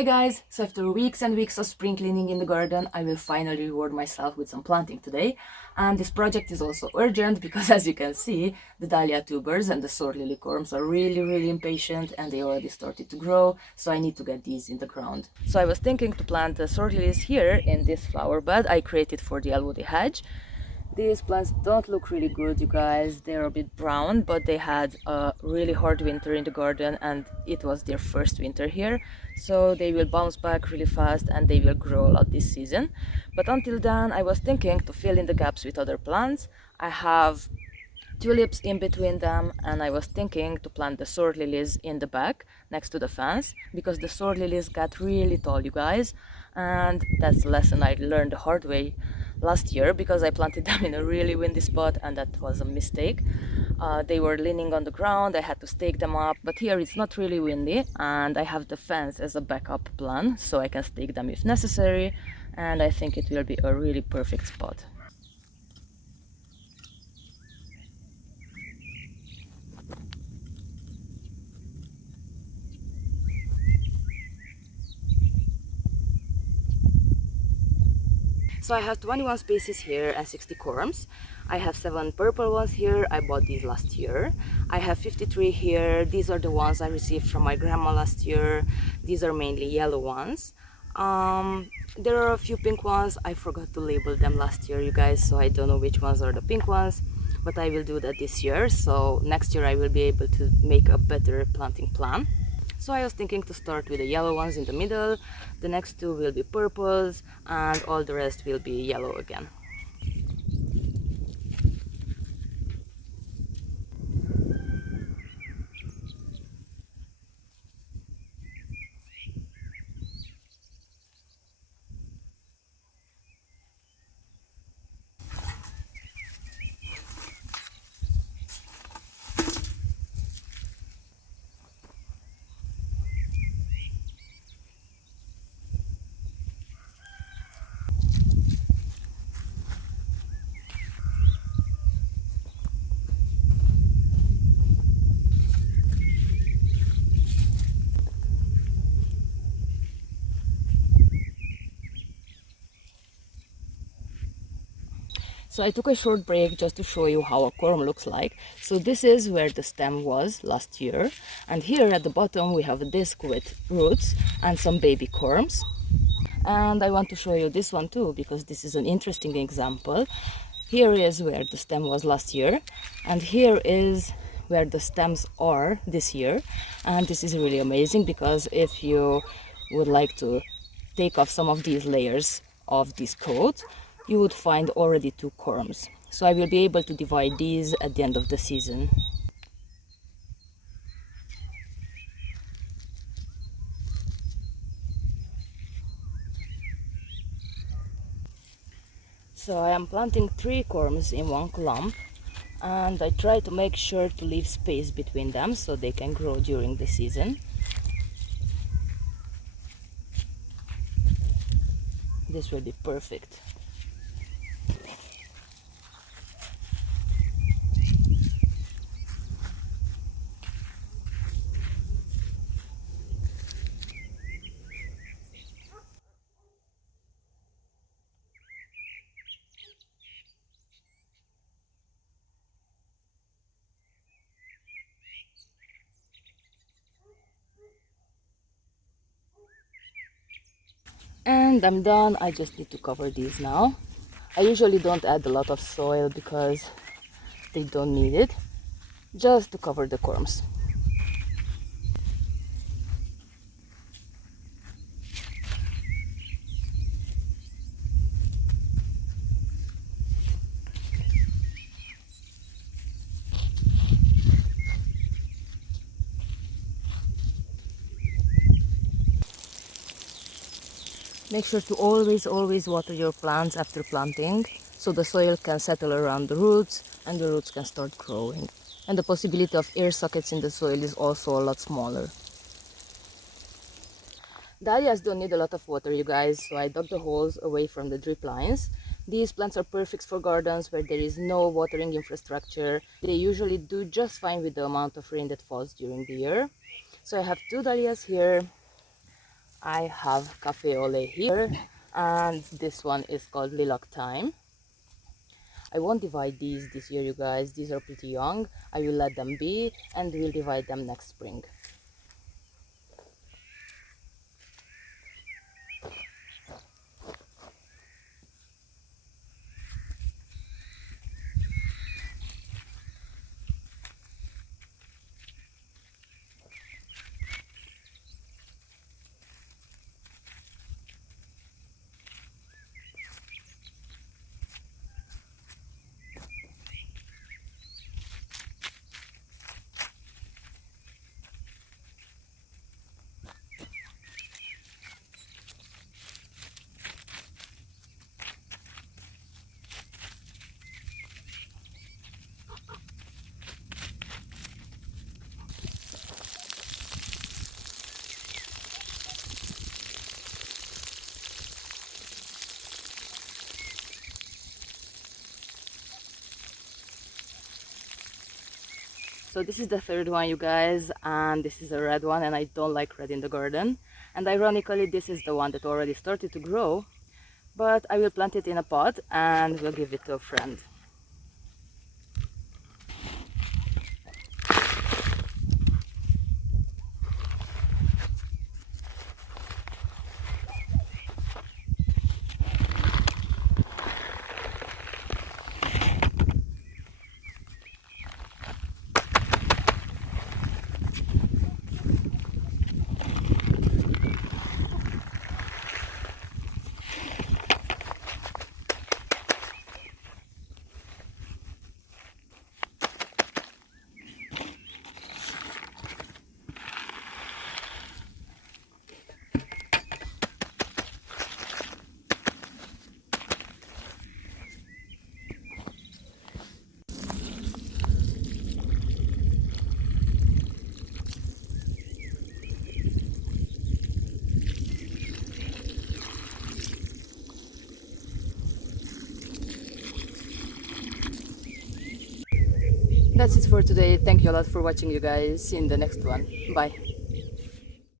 Hey guys, so after weeks and weeks of spring cleaning in the garden, I will finally reward myself with some planting today. And this project is also urgent because as you can see, the dahlia tubers and the sword lily corms are really impatient and they already started to grow, so I need to get these in the ground. So I was thinking to plant the sword lilies here in this flower bed I created for the elwoody hedge. These plants don't look really good, you guys. They're a bit brown, but they had a really hard winter in the garden and it was their first winter here. So they will bounce back really fast and they will grow a lot this season. But until then, I was thinking to fill in the gaps with other plants. I have tulips in between them, and I was thinking to plant the sword lilies in the back next to the fence because the sword lilies got really tall, you guys, and that's a lesson I learned the hard way last year because I planted them in a really windy spot and that was a mistake. They were leaning on the ground, I had to stake them up, but here it's not really windy and I have the fence as a backup plan so I can stake them if necessary, and I think it will be a really perfect spot. So I have 21 spaces here and 60 corms. I have 7 purple ones here, I bought these last year. I have 53 here, these are the ones I received from my grandma last year. These are mainly yellow ones. There are a few pink ones, I forgot to label them last year, you guys, so I don't know which ones are the pink ones, but I will do that this year, so next year I will be able to make a better planting plan. So I was thinking to start with the yellow ones in the middle, the next two will be purples, and all the rest will be yellow again. So I took a short break just to show you how a corm looks like. So this is where the stem was last year, and here at the bottom we have a disc with roots and some baby corms. And I want to show you this one too because this is an interesting example. Here is where the stem was last year, and here is where the stems are this year. And this is really amazing because if you would like to take off some of these layers of this coat, you would find already 2 corms. So I will be able to divide these at the end of the season. So I am planting 3 corms in one clump, and I try to make sure to leave space between them so they can grow during the season. This will be perfect. And I'm done. I just need to cover these now. I usually don't add a lot of soil because they don't need it, just to cover the corms. Make sure to always water your plants after planting so the soil can settle around the roots and the roots can start growing. And the possibility of air sockets in the soil is also a lot smaller. Dahlias don't need a lot of water, you guys, so I dug the holes away from the drip lines. These plants are perfect for gardens where there is no watering infrastructure. They usually do just fine with the amount of rain that falls during the year. So I have 2 dahlias here. I have cafe au lait here, and this one is called Lilac Time. I won't divide these this year, you guys. These are pretty young. I will let them be, and we'll divide them next spring. So this is the third one, you guys, and this is a red one, and I don't like red in the garden. And ironically, this is the one that already started to grow, but I will plant it in a pot and will give it to a friend. That's it for today. Thank you a lot for watching, you guys. See you in the next one. Bye.